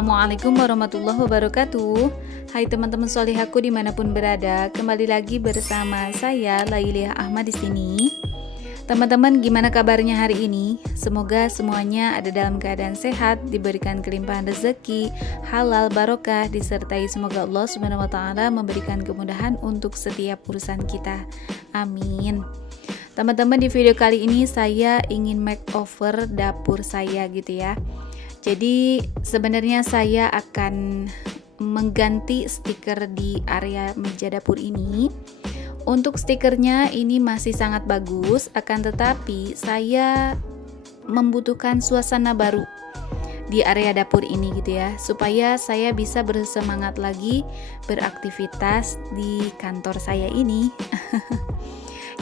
Assalamualaikum warahmatullahi wabarakatuh. Hai teman-teman solihaku dimanapun berada, kembali lagi bersama saya Lailiah Ahmad di sini. Teman-teman, gimana kabarnya hari ini? Semoga semuanya ada dalam keadaan sehat, diberikan kelimpahan rezeki, halal, barokah, disertai semoga Allah Subhanahu wa taala memberikan kemudahan untuk setiap urusan kita. Amin. Teman-teman, di video kali ini saya ingin makeover dapur saya gitu ya. Jadi sebenarnya saya akan mengganti stiker di area meja dapur ini. Untuk stikernya ini masih sangat bagus, akan tetapi saya membutuhkan suasana baru di area dapur ini gitu ya, supaya saya bisa bersemangat lagi beraktivitas di kantor saya ini.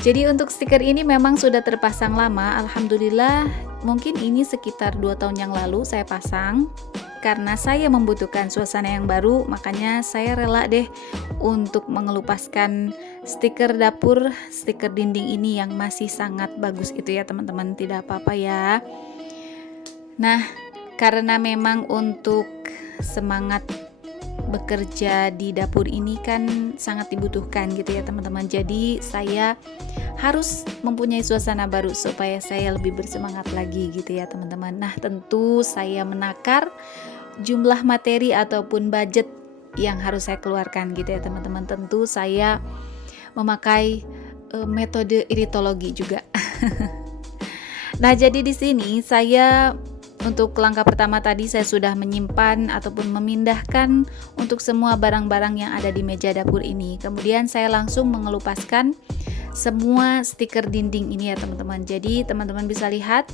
Jadi untuk stiker ini memang sudah terpasang lama, alhamdulillah mungkin ini sekitar 2 tahun yang lalu saya pasang. Karena saya membutuhkan suasana yang baru, makanya saya rela deh untuk mengelupaskan stiker dapur, stiker dinding ini yang masih sangat bagus itu ya teman-teman, tidak apa-apa ya. Nah, karena memang untuk semangat bekerja di dapur ini kan sangat dibutuhkan gitu ya teman-teman. Jadi saya harus mempunyai suasana baru supaya saya lebih bersemangat lagi gitu ya teman-teman. Nah, tentu saya menakar jumlah materi ataupun budget yang harus saya keluarkan gitu ya teman-teman. Tentu saya memakai metode iritologi juga. Nah, jadi di sini saya untuk langkah pertama tadi saya sudah menyimpan ataupun memindahkan untuk semua barang-barang yang ada di meja dapur ini. Kemudian saya langsung mengelupaskan semua stiker dinding ini ya teman-teman. Jadi teman-teman bisa lihat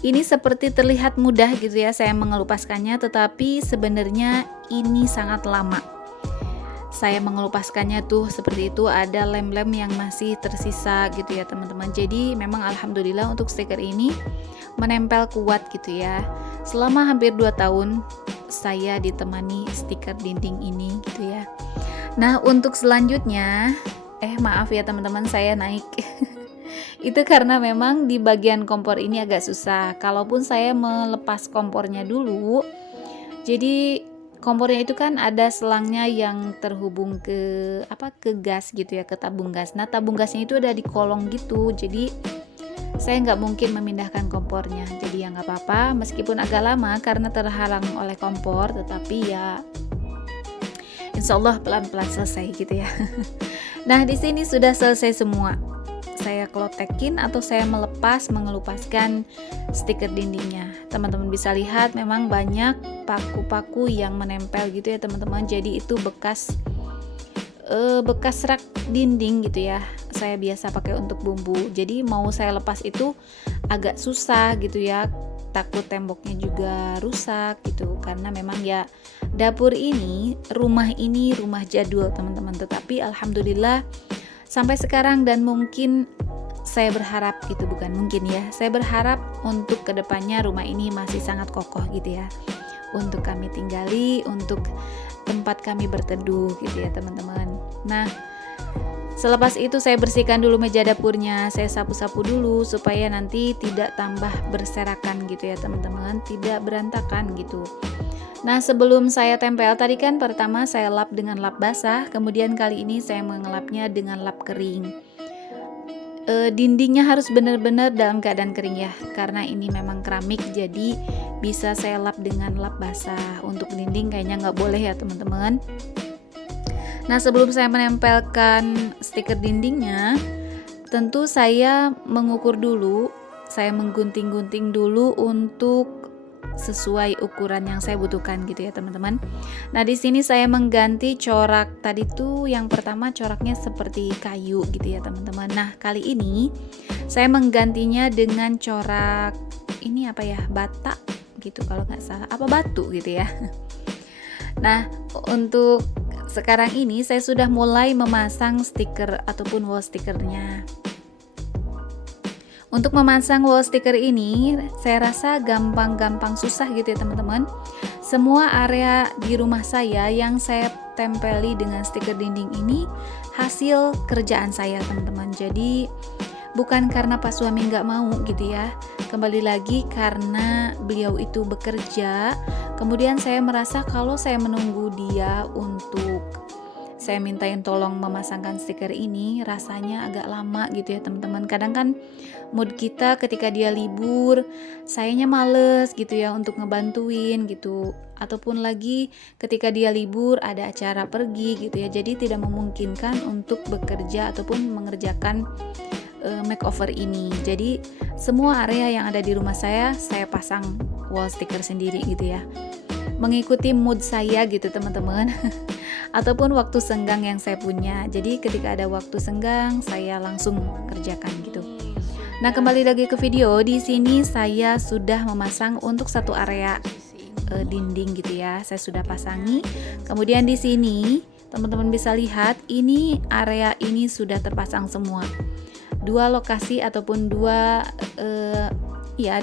ini seperti terlihat mudah gitu ya saya mengelupaskannya, tetapi sebenarnya ini sangat lama. Saya mengelupaskannya tuh seperti itu, ada lem-lem yang masih tersisa gitu ya teman-teman. Jadi memang alhamdulillah untuk stiker ini menempel kuat gitu ya. Selama hampir 2 tahun saya ditemani stiker dinding ini gitu ya. Nah, untuk selanjutnya maaf ya teman-teman, saya naik itu karena memang di bagian kompor ini agak susah. Kalaupun saya melepas kompornya dulu, jadi kompornya itu kan ada selangnya yang terhubung ke gas gitu ya, ke tabung gas. Nah, tabung gasnya itu ada di kolong gitu, jadi saya nggak mungkin memindahkan kompornya. Jadi ya nggak apa-apa, meskipun agak lama karena terhalang oleh kompor, tetapi ya insya Allah pelan-pelan selesai gitu ya. Nah, di sini sudah selesai semua. Saya klotekin atau saya mengelupaskan stiker dindingnya. Teman-teman bisa lihat memang banyak paku-paku yang menempel gitu ya teman-teman. Jadi itu bekas rak dinding gitu ya. Saya biasa pakai untuk bumbu. Jadi mau saya lepas itu agak susah gitu ya. Takut temboknya juga rusak gitu. Karena memang ya dapur ini, rumah jadul teman-teman. Tetapi alhamdulillah sampai sekarang, dan mungkin saya berharap gitu, bukan mungkin ya, saya berharap untuk kedepannya rumah ini masih sangat kokoh gitu ya, untuk kami tinggali, untuk tempat kami berteduh gitu ya teman-teman. Nah, selepas itu saya bersihkan dulu meja dapurnya, saya sapu-sapu dulu supaya nanti tidak tambah berserakan gitu ya teman-teman, tidak berantakan gitu. Nah, sebelum saya tempel tadi kan pertama saya lap dengan lap basah, kemudian kali ini saya mengelapnya dengan lap kering. Dindingnya harus benar-benar dalam keadaan kering ya, karena ini memang keramik, jadi bisa saya lap dengan lap basah. Untuk dinding kayaknya nggak boleh ya teman-teman. Nah, sebelum saya menempelkan stiker dindingnya, tentu saya mengukur dulu, saya menggunting-gunting dulu untuk sesuai ukuran yang saya butuhkan gitu ya teman-teman. Nah, di sini saya mengganti corak tadi tuh, yang pertama coraknya seperti kayu gitu ya teman-teman. Nah, kali ini saya menggantinya dengan corak ini bata gitu kalau nggak salah, batu gitu ya. Nah, untuk sekarang ini saya sudah mulai memasang stiker ataupun wall stikernya. Untuk memasang wall sticker ini saya rasa gampang susah gitu ya teman-teman. Semua area di rumah saya yang saya tempeli dengan stiker dinding ini hasil kerjaan saya teman-teman. Jadi bukan karena Pak suami nggak mau gitu ya, kembali lagi karena beliau itu bekerja, Kemudian saya merasa kalau saya menunggu dia untuk saya mintain tolong memasangkan stiker ini, rasanya agak lama gitu ya teman-teman. Kadang kan mood kita ketika dia libur, sayanya males gitu ya untuk ngebantuin gitu. Ataupun lagi ketika dia libur ada acara pergi gitu ya. Jadi tidak memungkinkan untuk bekerja ataupun mengerjakan makeover ini. Jadi semua area yang ada di rumah saya pasang wall sticker sendiri gitu ya. Mengikuti mood saya gitu teman-teman. Ataupun waktu senggang yang saya punya. Jadi ketika ada waktu senggang, saya langsung kerjakan gitu. Nah, kembali lagi ke video. Di sini saya sudah memasang untuk satu area dinding gitu ya. Saya sudah pasangi. Kemudian di sini teman-teman bisa lihat ini area ini sudah terpasang semua. Dua lokasi ataupun dua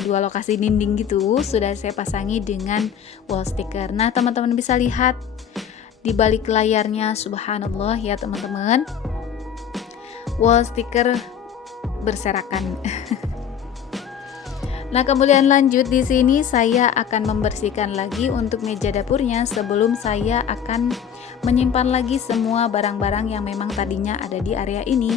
lokasi dinding gitu sudah saya pasangi dengan wall sticker. Nah, teman-teman bisa lihat di balik layarnya, subhanallah ya teman-teman, wall sticker berserakan. Nah, kemudian lanjut di sini saya akan membersihkan lagi untuk meja dapurnya sebelum saya akan menyimpan lagi semua barang-barang yang memang tadinya ada di area ini.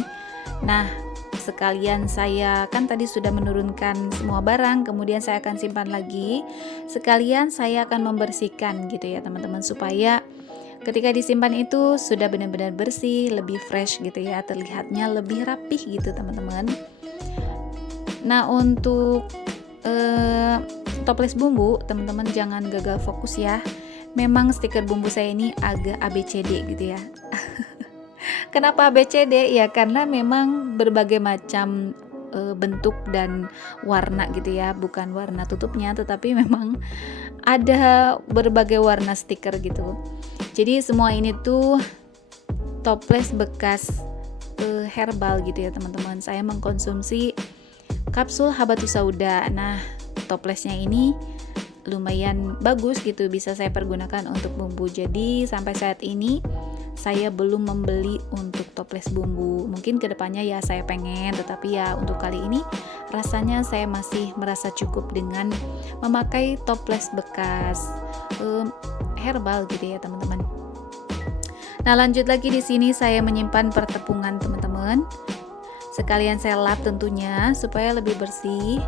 Nah, sekalian saya kan tadi sudah menurunkan semua barang, kemudian saya akan simpan lagi. Sekalian saya akan membersihkan gitu ya teman-teman, supaya ketika disimpan itu sudah benar-benar bersih, lebih fresh gitu ya, terlihatnya lebih rapih gitu teman-teman. Nah, untuk toples bumbu, teman-teman jangan gagal fokus ya. Memang stiker bumbu saya ini agak ABCD gitu ya. Kenapa ABCD? Ya karena memang berbagai macam bentuk dan warna gitu ya, bukan warna tutupnya, tetapi memang ada berbagai warna stiker gitu. Jadi semua ini tuh toples bekas herbal gitu ya teman-teman. Saya mengkonsumsi kapsul habatus sauda. Nah, toplesnya ini lumayan bagus gitu, bisa saya pergunakan untuk bumbu. Jadi sampai saat ini saya belum membeli untuk toples bumbu. Mungkin kedepannya ya saya pengen, tetapi ya untuk kali ini rasanya saya masih merasa cukup dengan memakai toples bekas herbal gitu ya teman-teman. Nah, lanjut lagi di sini saya menyimpan pertepungan teman-teman. Sekalian saya lap tentunya supaya lebih bersih.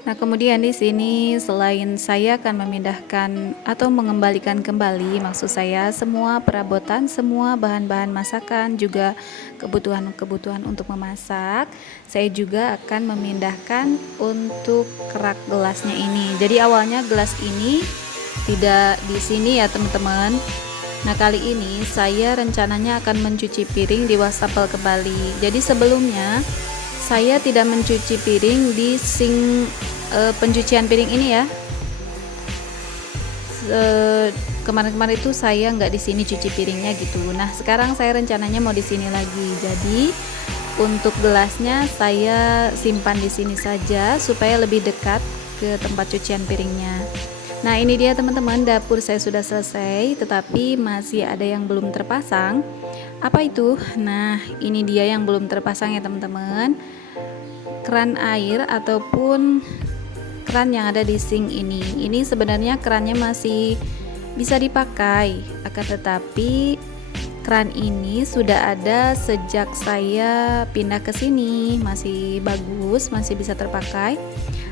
Nah, kemudian di sini selain saya akan memindahkan atau mengembalikan kembali, maksud saya semua perabotan, semua bahan-bahan masakan, juga kebutuhan-kebutuhan untuk memasak, saya juga akan memindahkan untuk kerak gelasnya ini. Jadi awalnya gelas ini tidak di sini ya teman-teman. Nah, kali ini saya rencananya akan mencuci piring di wastafel kembali. Jadi sebelumnya saya tidak mencuci piring di sink pencucian piring ini ya. Kemarin-kemarin itu saya nggak di sini cuci piringnya gitu. Nah, sekarang saya rencananya mau di sini lagi. Jadi untuk gelasnya saya simpan di sini saja supaya lebih dekat ke tempat cucian piringnya. Nah, ini dia teman-teman, dapur saya sudah selesai, tetapi masih ada yang belum terpasang. Apa itu? Nah, ini dia yang belum terpasang ya teman-teman. Keran air ataupun keran yang ada di sink ini. Ini sebenarnya kerannya masih bisa dipakai, akan tetapi keran ini sudah ada sejak saya pindah ke sini, masih bagus, masih bisa terpakai.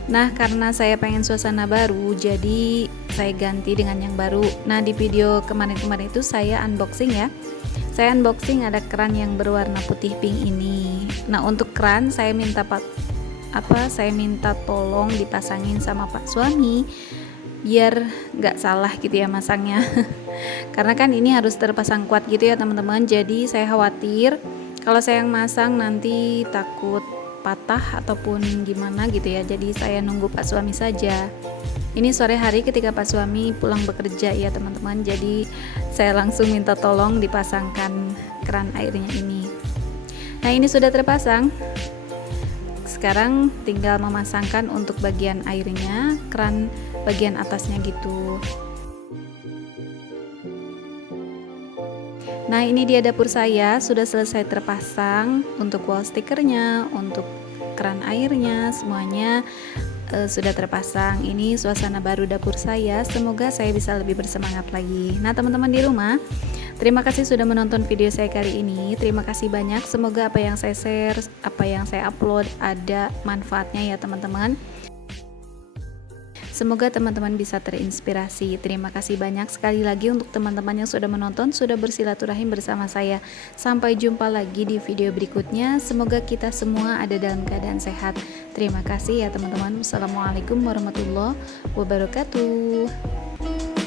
Nah, karena saya pengen suasana baru, jadi saya ganti dengan yang baru. Nah, di video kemarin-kemarin itu saya unboxing ya. Saya unboxing ada keran yang berwarna putih pink ini. Nah, untuk keran saya minta tolong dipasangin sama Pak suami biar nggak salah gitu ya masangnya. Karena kan ini harus terpasang kuat gitu ya teman-teman. Jadi saya khawatir kalau saya yang masang nanti takut patah ataupun gimana gitu ya. Jadi saya nunggu Pak suami saja. Ini sore hari ketika Pak suami pulang bekerja ya teman-teman. Jadi saya langsung minta tolong dipasangkan keran airnya ini. Nah, ini sudah terpasang. Sekarang tinggal memasangkan untuk bagian airnya, keran bagian atasnya gitu. Nah, ini dia dapur saya sudah selesai terpasang untuk wall stickernya, untuk keran airnya, semuanya sudah terpasang. Ini suasana baru dapur saya. Semoga saya bisa lebih bersemangat lagi. Nah, teman-teman di rumah, terima kasih sudah menonton video saya kali ini. Terima kasih banyak. Semoga apa yang saya share, apa yang saya upload ada manfaatnya ya teman-teman. Semoga teman-teman bisa terinspirasi. Terima kasih banyak sekali lagi untuk teman-teman yang sudah menonton, sudah bersilaturahim bersama saya. Sampai jumpa lagi di video berikutnya. Semoga kita semua ada dalam keadaan sehat. Terima kasih ya teman-teman. Wassalamualaikum warahmatullahi wabarakatuh.